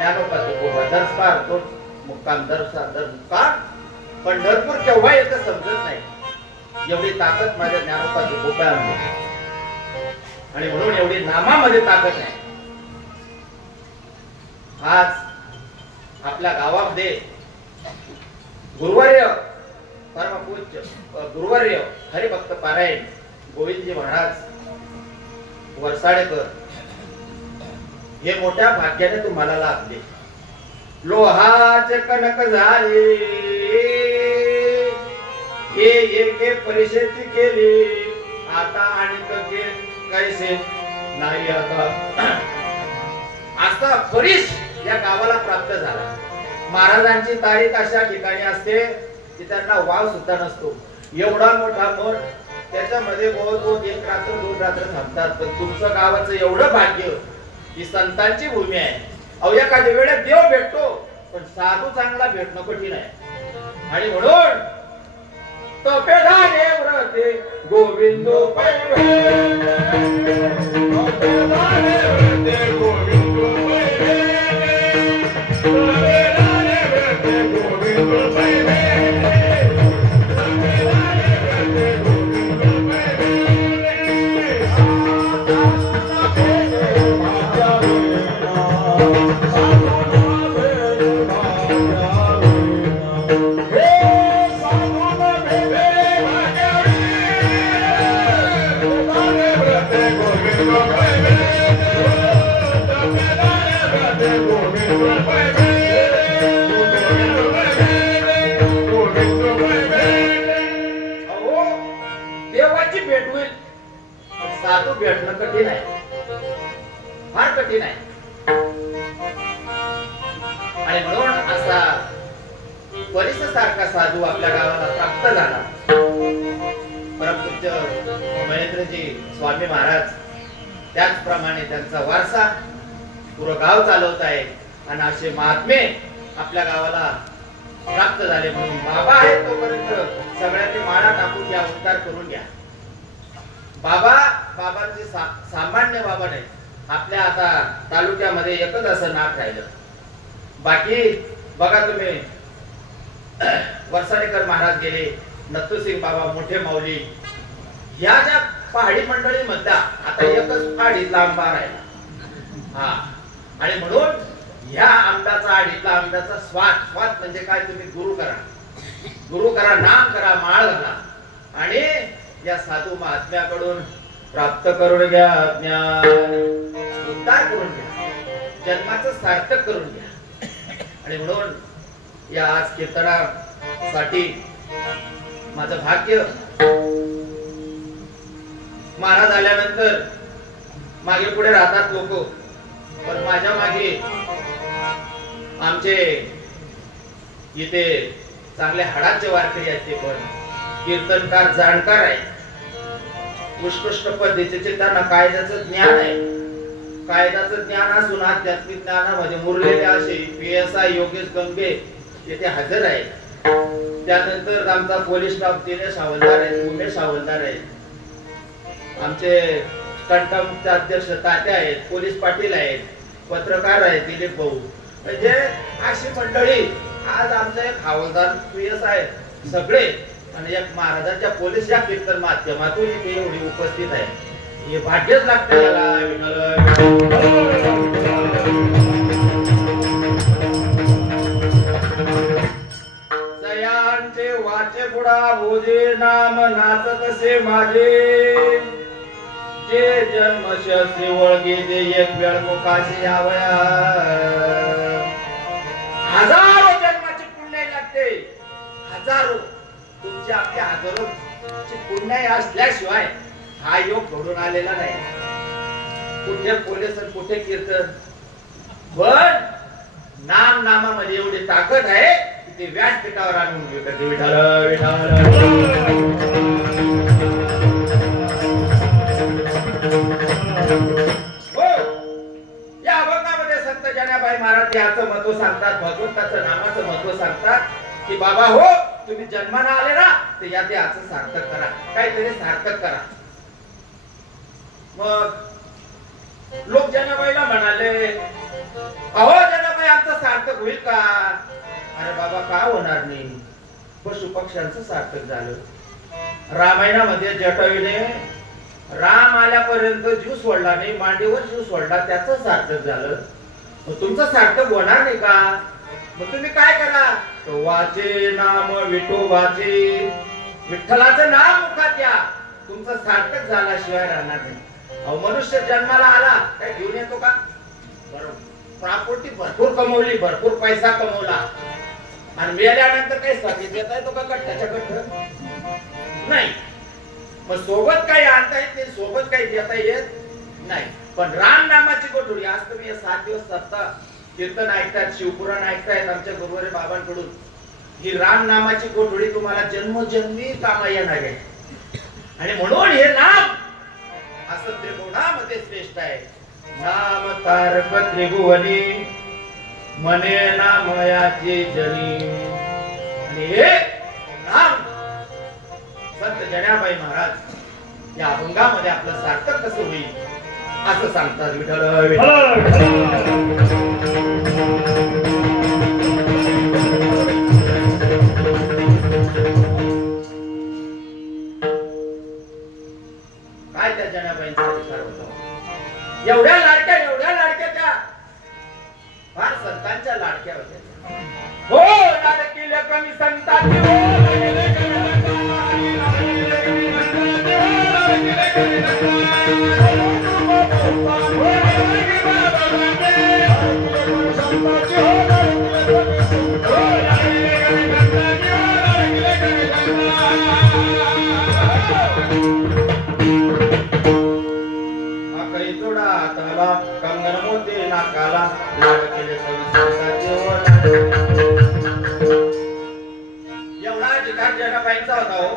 ज्ञानोबा तुकोबा दर्शपार तो मुक्काम दर्शा दर मुक्काम पंढरपूर केव्हा येतं समजत नाही. एवढी ताकद माझ्या ज्ञानोबा तुकोबामध्ये आणि म्हणून एवढी नामामध्ये ताकद आहे. आज आपल्या गावामध्ये गुरुवर्य परमपूज्य गुरुवर्य हरिभक्त पारायण गोविंदजी महाराज वरसाडेकर हे मोठ्या भाग्याने तुम्हाला लाभले. लोहाचे कणक झाले हे एके परिषेची केली आता आणि कधी कैसे नाही. आता असा परिस या गावाला प्राप्त झाला. महाराजांची तारीख अशा ठिकाणी असते की त्यांना वाव सुद्धा नसतो. एवढा मोठा मठ त्याच्यामध्ये बहुत एक रात्र दोन रात्र थांबतात. पण तुमचं गावाचं एवढं भाग्य ही संतांची भूमी आहे. अहो एखाद्या वेळेस देव भेटतो पण साधू चांगला भेटणं कठीण आहे. आणि म्हणून तपेधारे व्रते गोविंद देवाची भेट होईल. साधू भेटणं कठीण आहे, फार कठीण आहे. आणि म्हणून असा परिसर सारखा साधू आपल्या गावाला प्राप्त झाला. परमपूज्य महेंद्रजी स्वामी महाराज त्याचप्रमाणे त्यांचा वारसा पुरं गाव चालवत आहे. आणि असे महात्मे आपल्या गावाला प्राप्त झाले. म्हणून बाबा आहे तोपर्यंत सगळ्यांनी माळा टाकून घ्या, उद्धार करून घ्या. बाबांचे सामान्य बाबा नाही. आपल्या आता तालुक्यामध्ये एकच असं नाव राहिलं. बाकी बघा तुम्ही वरसाडेकर महाराज गेले, नत्तूसिंग बाबा मोठे माऊली, या ज्या पहाडी मंडळी मधला आता एकच पहाडीतला आंबा राहिला. हा आणि म्हणून ह्या आंब्याचा आडीतला आंब्याचा स्वाद म्हणजे काय, तुम्ही गुरु करा, नाम करा, माळ घाला आणि या साधू महात्म्याकडून प्राप्त करून घ्या ज्ञान, उद्धार करून घ्या, जन्माचं सार्थक करून घ्या. आणि म्हणून या आज कीर्तनासाठी माझं भाग्य. महाराज आल्यानंतर मागे पुढे राहतात लोक, पण माझ्या मागे आमचे इथे चांगले हाडाचे वारकरी आहेत. ते पण कीर्तनकार जाणकार आहेत, उत्कृष्ट पद्धतीचे त्यांना कायद्याचं ज्ञान आहे. कायद्याचं ज्ञान असून आध्यात्मिक ज्ञानामध्ये मुरलेले असे PSI योगेश गंगे येथे हजर आहेत. त्यानंतर आमचा पोलीस स्टाफ दिनेश हवालदार आहेत, उमेश हवालदार आहेत, आमचे कंटामुक्त अध्यक्ष तात्या आहेत, पोलीस पाटील आहेत, पत्रकार आहेत दिलीप भाऊ. म्हणजे अशी मंडळी आज आमचा एक हवालदार PSI सगळे आणि एक महाराजांच्या पोलीस या कीर्तन माध्यमातून इथे एवढी उपस्थित आहे. हे भाग्यच लागते याला. जयांचे वाचे पुढा भोजे नाम नाचत असे माझे, जे जन्मशस्त्री वळगे दे एक वेळ मुखाशी यावया. हजारो जन्माची पुण्य लागते, हजारो. तुमच्या आपल्या हजारोची पुण्य असल्याशिवाय हा योग घडून आलेला नाही. कुठे पोलीस आणि कुठे कीर्तन, पण नामामध्ये एवढी ताकद आहे की ते व्यासपीठावर आणून विठ्ठल विठ्ठल. या अभंगामध्ये संत जनाबाई महाराज याचं महत्व सांगतात, भगवंताचं नामाचं महत्व सांगतात की बाबा हो, तुम्ही जन्माला आले ना, तर या देहाचं सार्थक करा, काहीतरी सार्थक करा. मग लोक जनाबाईला म्हणाले, अहो जनाबाई सार्थक होईल का? अरे बाबा का होणार नाही? पशु पक्ष्यांचं सार्थक झालं. रामायणामध्ये जटायूने राम आल्यापर्यंत जीव सोडला नाही, मांडीवर जीव सोडला, त्याचं सार्थक झालं. मग तुमचं सार्थक होणार नाही का? मग तुम्ही काय करा? तो वाचे नाम विठोबाचे, विठ्ठलाचं नाम मुखात घ्या, तुमचं सार्थक झाल्याशिवाय राहणार नाही. अहो मनुष्य जन्माला आला काय घेऊन येतो का? बरोबर, प्रॉपर्टी भरपूर कमवली, भरपूर पैसा कमवला, आणि मेल्यानंतर काही स्वामी देता येतो का? कट्ट्याच्या कट्ट नाही. मग सोबत काही आणता येत नाही, सोबत काही देता येत नाही. पण राम नामाची गोठोडी, आज तुम्ही 7 दिवस सप्ताह कीर्तन ऐकतायत, शिवपुराण ऐकतायत आमच्या गुरुवारी बाबांकडून. ही राम नामाची गोठोडी तुम्हाला जन्मजन्मी कामा येणार आहे. आणि म्हणून हे नाम असं त्रिभुवनामध्ये श्रेष्ठ आहे. नाम तारक त्रिभुवनी, मने नामयाची जनी. आणि हे नाम संत जनाबाई महाराज या अभंगामध्ये आपलं सार्थक कसं होईल असं सांगतात. विठ्ठल काय त्या जनाबाईंचा अधिकार होता? एवढ्या लाडक्या त्या फार संतांच्या लाडक्या होत्या. हो लाडकी कमी संतांची, कंगन मोती नाकाला, एवढा अधिकार जनाबाईंचा होता. हो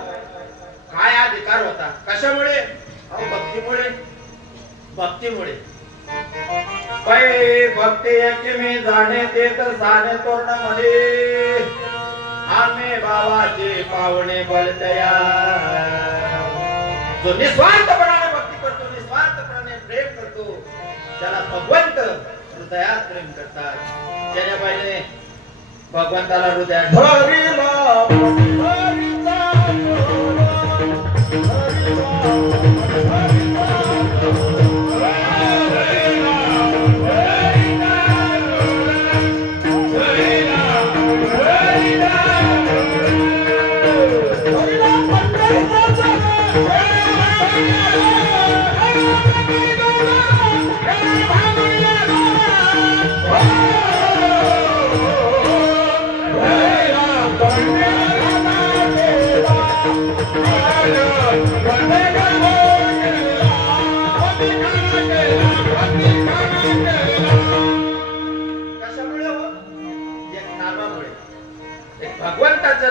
काय अधिकार होता? कशामुळे? अहो भक्तीमुळे. भक्तीमुळे पै भक्ती की मी जाणे ते तर साने तोरण मध्ये, आम्ही बाबाचे पावणे बलतया. जो निस्वार्थपणाने भक्ती करतो, निस्वार्थपणाने प्रेम करतो, त्याला भगवंत हृदयात प्रेम करतात. जनाबाईने भगवंताला हृदयात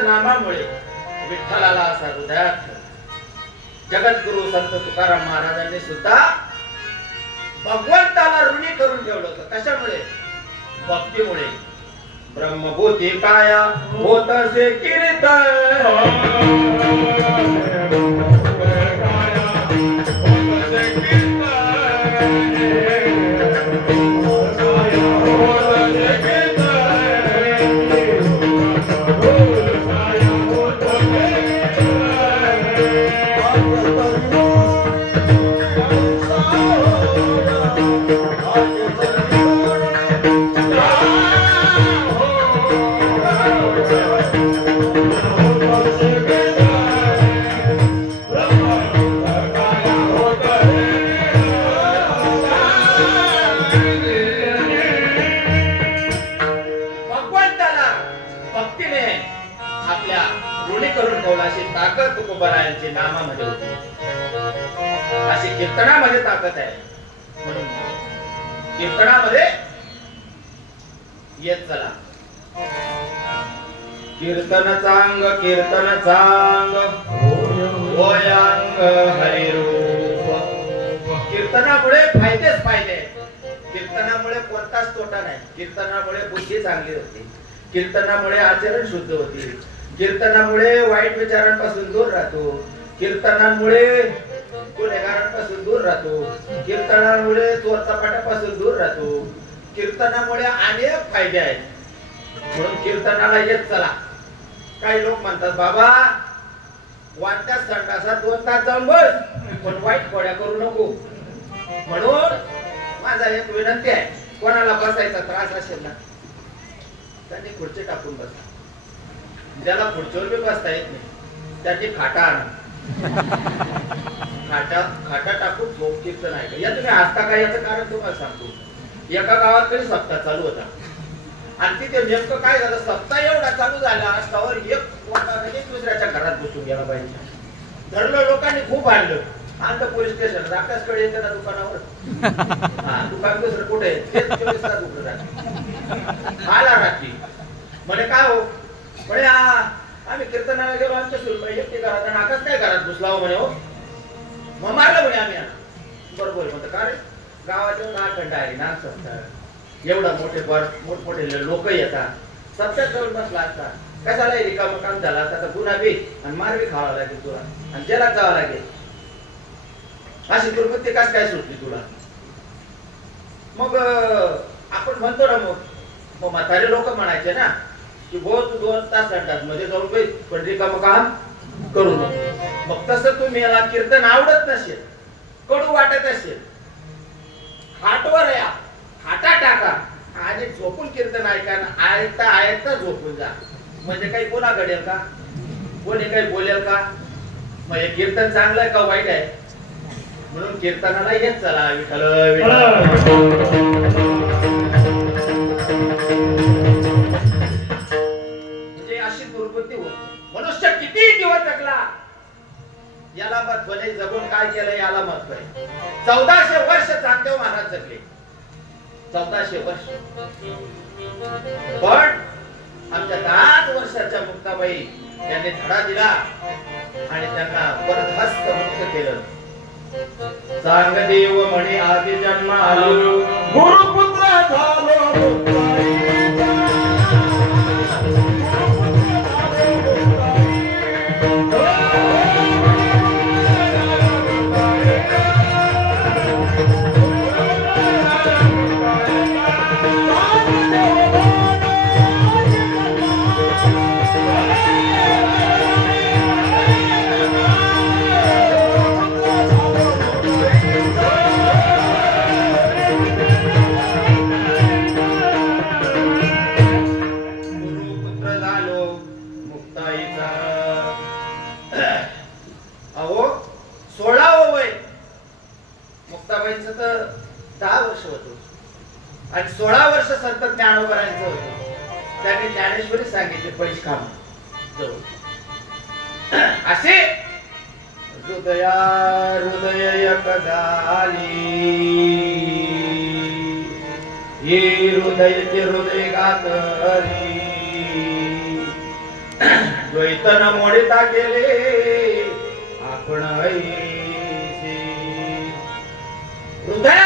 नामामुळे विठ्ठलाला असा हृदयात. जगद्गुरु संत तुकाराम महाराजांनी सुद्धा भगवंताला ऋणी करून ठेवलं होतं. कशामुळे? भक्तीमुळे. ब्रह्मभूती काया होत असे कीर्तन, नामामध्ये होती. अशी कीर्तनामध्ये ताकद आहे. म्हणून कीर्तनामध्ये येत चला. कीर्तन चांग होयांग हरिरूप. कीर्तनामुळे फायदेच फायदे. कीर्तनामुळे कोणताच तोटा नाही. कीर्तनामुळे बुद्धी चांगली होती. कीर्तनामुळे आचरण शुद्ध होते. कीर्तनामुळे वाईट विचारांपासून दूर राहतो. कीर्तनामुळे गुन्हेगारांपासून दूर राहतो. कीर्तनामुळे चोर चपाट्यापासून दूर राहतो. कीर्तनामुळे अनेक फायदे आहेत. म्हणून कीर्तनाला येत चला. काही लोक म्हणतात बाबा वाटत्या संडासात 2 तास जाऊन बस, पण वाईट कोड्या करू नको. म्हणून माझा एक विनंती आहे, कोणाला बसायचा त्रास असेल ना त्यांनी खुर्ची टाकून बसा. ज्याला खुर्चीवर बी बसता येत नाही त्याची खाटा आणा. खाटा टाकून झोप कीर्तन आहे. या तुम्ही हसता का? याचं कारण तुम्हाला सांगतो. एका गावात तरी सप्ताह चालू होता आणि तिथे नेमकं काय झालं, सप्ताह एवढा चालू झाला असतावर एक दुसऱ्याच्या घरात घुसून गेला पाहिजे. धरलं लोकांनी खूप आणलं. आणलं पोलीस स्टेशन. आकाशकडे येते ना दुकानावर. दुकान दुसरं कुठे आला रात्री. म्हणे काय हो? म्हणे आम्ही कीर्तनाला गेलो, आमच्या सुरबाई एकटी घरात आणि आकाश काय घरात घुसला हो म्हणे. हो मग मारलं म्हणे आम्ही. बरोबर म्हणतो का रे? गावात येऊन अखंड आहे ना सप्ताह, एवढा मोठमोठे लोक येतात, सप्ताह जवळ बसला असता कशाला रिकाम काम झाला असता. गुन्हा बी आणि मार बी खावा लागेल तुला आणि जेलात जावं लागेल. अशी दुर्बुद्धी कस काय सुटली तुला? मग आपण म्हणतो ना, मग म्हातारे लोक म्हणायचे ना की भो तू 2 तास संडास मध्ये जाऊन बैस, पण रिकाम काम करू नको. मग तसं तुम्ही याला कीर्तन आवडत नसेल, कडू वाटत असेल, खाटवर या खाटा टाका आणि झोपून कीर्तन ऐका ना. ऐकता झोपून जा. म्हणजे काही कोणा घडेल का? कोणी काही बोलेल का? मग हे कीर्तन चांगलं आहे का वाईट आहे? म्हणून कीर्तनाला येत चला. विठ्ठल म्हणजे अशी दुर्बुद्धी होत. मनुष्य किती दिवस जगला याला महत्व नाही, जगून काय केलं याला महत्व आहे. 1400 वर्ष चांगदेव महाराज जगले. 1400 वर्ष. पण आमच्या 10 वर्षाच्या मुक्ताबाई त्यांनी धडा दिला आणि त्यांना बरदास्त मुक्त केलं. चांगदेव म्हणे आधी जन्म आलो, गुरुपुत्र झालो. आणि 16 वर्ष संत ज्ञानोबरांचं होतं. त्यांनी ज्ञानेश्वरी सांगितले पैसे काम असे हृदय एक झाली. हे हृदयचे हृदय घातली. द्वैतन मोडिता गेले आपण हृदय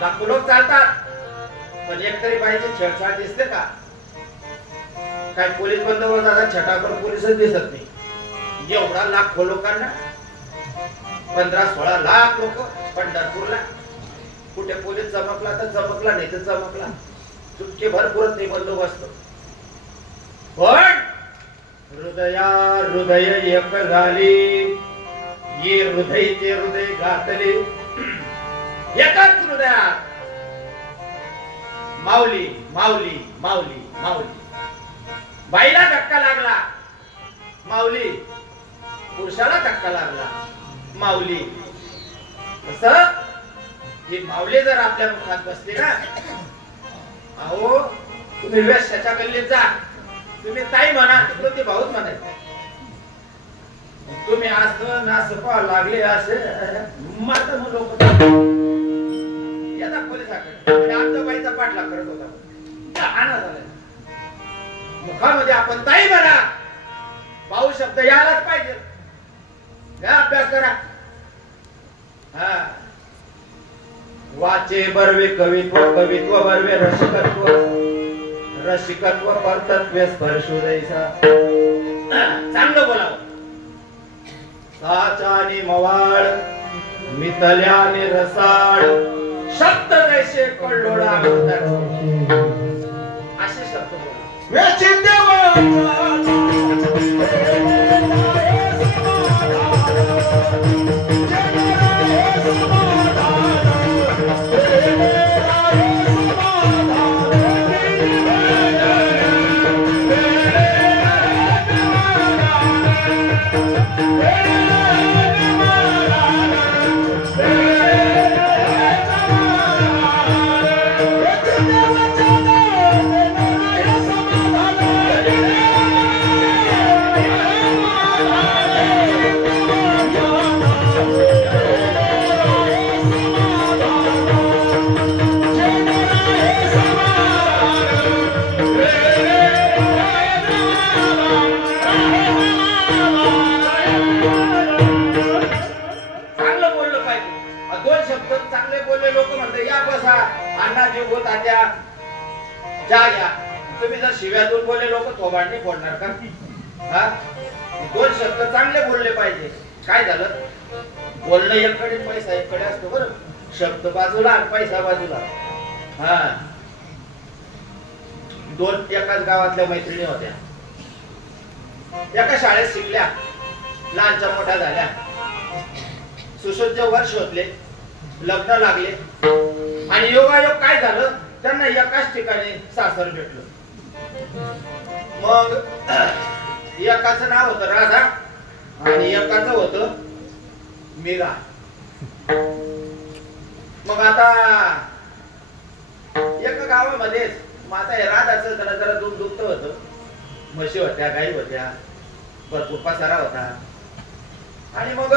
लाखो लोक चालतात, पण एक तरी बाईची छेडछाड दिसते का? काय पोलीस बंदोबस्त छटाकर पोलीसच दिसत नाही. एवढा लाखो लोकांना 15-16 लाख लोक पंढरपूरला. कुठे पोलीस चमकला तर चमकला, नाही तर चमकला. चुटके भरपूरच नाही बंदोबस्त. पण हृदय एक झाली. ये हृदयचे हृदय घातले. एकाच हृदयात माऊली माऊली माऊली माऊली. बाईला धक्का लागला माऊली, पुरुषाला धक्का लागला माऊली. असं ही माऊली जर आपल्या मुखात बसली ना, अहो तुम्ही वेश्याच्या गल्लीत जा, तुम्ही ताई म्हणा, तिकडे ते भाऊच म्हणायचं. तुम्ही असं नासपा लागले असे मारत मग लोक पोलिसाकडे. आमच्या बाईचा पाठलाग करत होता. आणा झाला मुखामध्ये आपण ताई म्हणा, भाऊ शब्द यायलाच पाहिजे. अभ्यास करा. हा वाचे बर्वे कवित्व, कवित्व बर्वे रसिकत्व, रसिकत्व कर्तव्य स्पर्शू द्यायचा. चांगलं बोलावं. साचाने मवाळ मितल्याने रसाळ, शब्द जैसे कळलोळा. असे शब्द बोल. तुम्ही जर शिव्यातून बोलले लोक थोबाडणी फोडणार का? हा, दोन शब्द चांगले बोलले पाहिजे. काय झालं, बोलणं एककडे पैसा एककडे असतो बरं. शब्द बाजूला आणि पैसा बाजूला. हा, दोन एकाच गावातल्या मैत्रिणी होत्या. एका शाळेत शिकल्या, लहानच्या मोठ्या झाल्या, सुसज्ज वर्ष होतले, लग्न लागले आणि योगायोग काय झालं, त्यांना एकाच ठिकाणी सासर भेटलं. मग एकाचं नाव होतं राधा आणि एकाचं होतं मीरा. मग आता एका गावामध्येच माझा राधाचं जरा जरा दूध दुखत होतं. म्हशी होत्या, गाई होत्या, भरपूर पसारा होता. आणि मग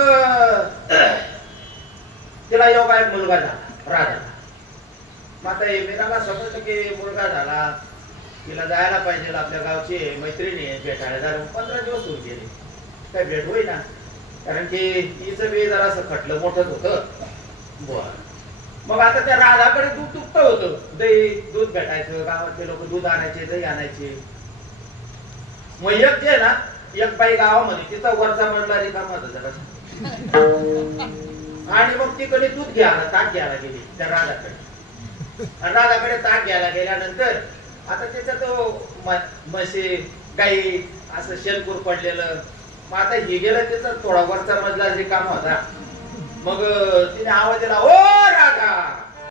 तिला योगायोग मुलगा झाला राधाला. माता मीराला समजलं की मुलगा झाला, तिला जायला पाहिजे, आपल्या गावची मैत्रिणी भेटायला. झालं 15 दिवस होऊन गेले, काय भेट होईना. कारण की हिचं बी जरा असं खटलं मोठंच होतं. बर, मग आता त्या राधाकडे दूध दुखत होतं, दही दूध भेटायचं, गावातले लोक दूध आणायचे, दही आणायचे. मग एक जे ना, एक बाई गावामध्ये तिचा वरचा मजला रिकामा होता जरा, आणि मग तिकडे दूध घ्यायला ताक घ्यायला गेली त्या राधाकडे. राधाकडे ताक घ्यायला गेल्यानंतर आता त्याचा तो म्हशी गाई असं शेणकूर पडलेलं. मग आता हे गेलं, त्याचा थोडा वरचा मजला रिकामा होता. मग तिने आवाज दिला, ओ राधा.